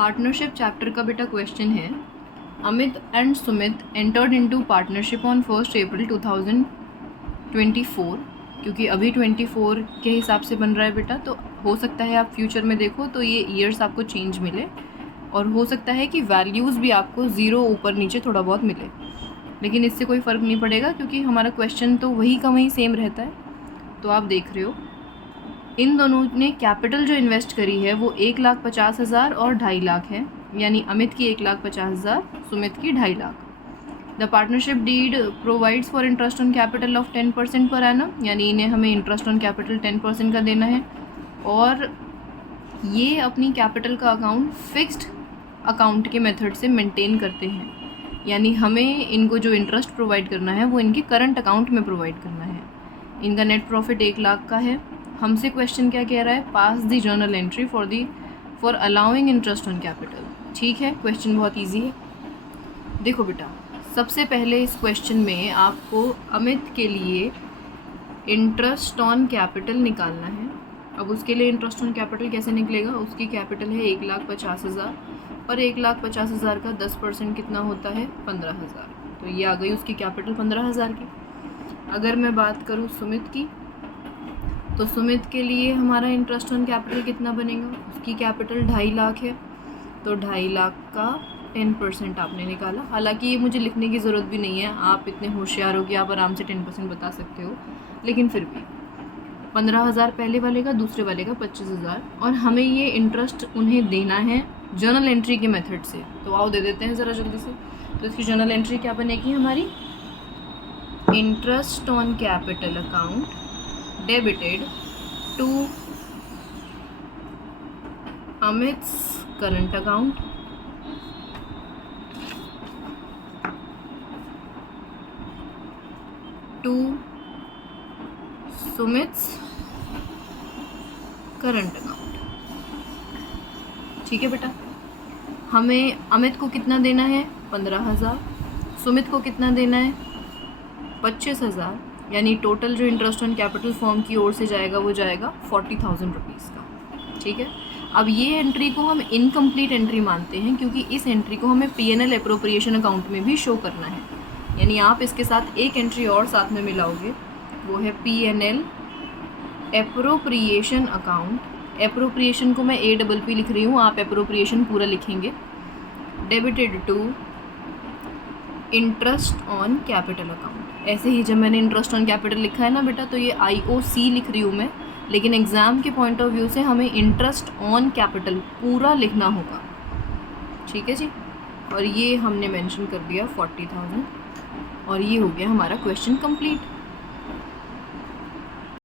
Partnership chapter का बेटा question है, Amit and Sumit entered into partnership on 1 अप्रैल 2024, क्योंकि अभी 24 के हिसाब से बन रहा है बेटा, तो हो सकता है आप फ्यूचर में देखो तो ये ईयर्स आपको चेंज मिले, और हो सकता है कि वैल्यूज़ भी आपको ज़ीरो ऊपर नीचे थोड़ा बहुत मिले, लेकिन इससे कोई फ़र्क नहीं पड़ेगा क्योंकि हमारा क्वेश्चन तो वही का वही सेम रहता है। तो आप देख रहे हो इन दोनों ने कैपिटल जो इन्वेस्ट करी है वो 1,50,000 और 2.5 लाख है, यानी अमित की 1,50,000, सुमित की 2.5 lakh. The partnership deed provides for interest on capital of 10% per annum, यानी इन्हें हमें इंटरेस्ट ऑन कैपिटल 10% का देना है, और ये अपनी कैपिटल का अकाउंट फिक्स्ड अकाउंट के मेथड से मेंटेन करते हैं, यानी हमें इनको जो इंटरेस्ट प्रोवाइड करना है वो इनके करंट अकाउंट में प्रोवाइड करना है। इनका नेट प्रॉफिट 1 लाख का है। हमसे क्वेश्चन क्या कह रहा है, pass the journal entry for allowing interest on capital. ठीक है, क्वेश्चन बहुत इजी है। देखो बेटा, सबसे पहले इस क्वेश्चन में आपको अमित के लिए इंटरेस्ट ऑन कैपिटल निकालना है। अब उसके लिए इंटरेस्ट ऑन कैपिटल कैसे निकलेगा, उसकी कैपिटल है 1,50,000 और 1,50,000 का 10% कितना होता है 15,000, तो ये आ गई उसकी कैपिटल 15,000 की। अगर मैं बात करूँ सुमित की, तो सुमित के लिए हमारा इंटरेस्ट ऑन कैपिटल कितना बनेगा, उसकी कैपिटल 2.5 लाख है, तो 2.5 लाख का 10% आपने निकाला। हालांकि ये मुझे लिखने की ज़रूरत भी नहीं है, आप इतने होशियार हो कि आप आराम से 10% बता सकते हो, लेकिन फिर भी 15,000 पहले वाले का, दूसरे वाले का 25,000, और हमें ये इंटरेस्ट उन्हें देना है जर्नल एंट्री के मेथड से। तो आओ दे देते हैं ज़रा जल्दी से। तो इसकी जर्नल एंट्री क्या बनेगी हमारी, interest on capital account debited to Amit's current account to Sumit's current account. ठीक है बेटा, हमें अमित को कितना देना है 15,000, सुमित को कितना देना है 25,000, यानी टोटल जो इंटरेस्ट ऑन कैपिटल फॉर्म की ओर से जाएगा वो जाएगा 40,000 रुपीज़ का। ठीक है, अब ये एंट्री को हम इनकम्प्लीट एंट्री मानते हैं क्योंकि इस एंट्री को हमें P&L एप्रोप्रिएशन अकाउंट में भी शो करना है, यानी आप इसके साथ एक एंट्री और साथ में मिलाओगे, वो है P&L एप्रोप्रिएशन अकाउंट। एप्रोप्रिएशन को मैं APP लिख रही हूँ, आप एप्रोप्रिएशन पूरा लिखेंगे, debited to interest on capital account. ऐसे ही जब मैंने इंटरेस्ट ऑन कैपिटल लिखा है ना बेटा, तो ये IOC लिख रही हूँ मैं, लेकिन एग्ज़ाम के पॉइंट ऑफ व्यू से हमें इंटरेस्ट ऑन कैपिटल पूरा लिखना होगा। ठीक है जी, और ये हमने मेंशन कर दिया 40,000, और ये हो गया हमारा क्वेश्चन कंप्लीट।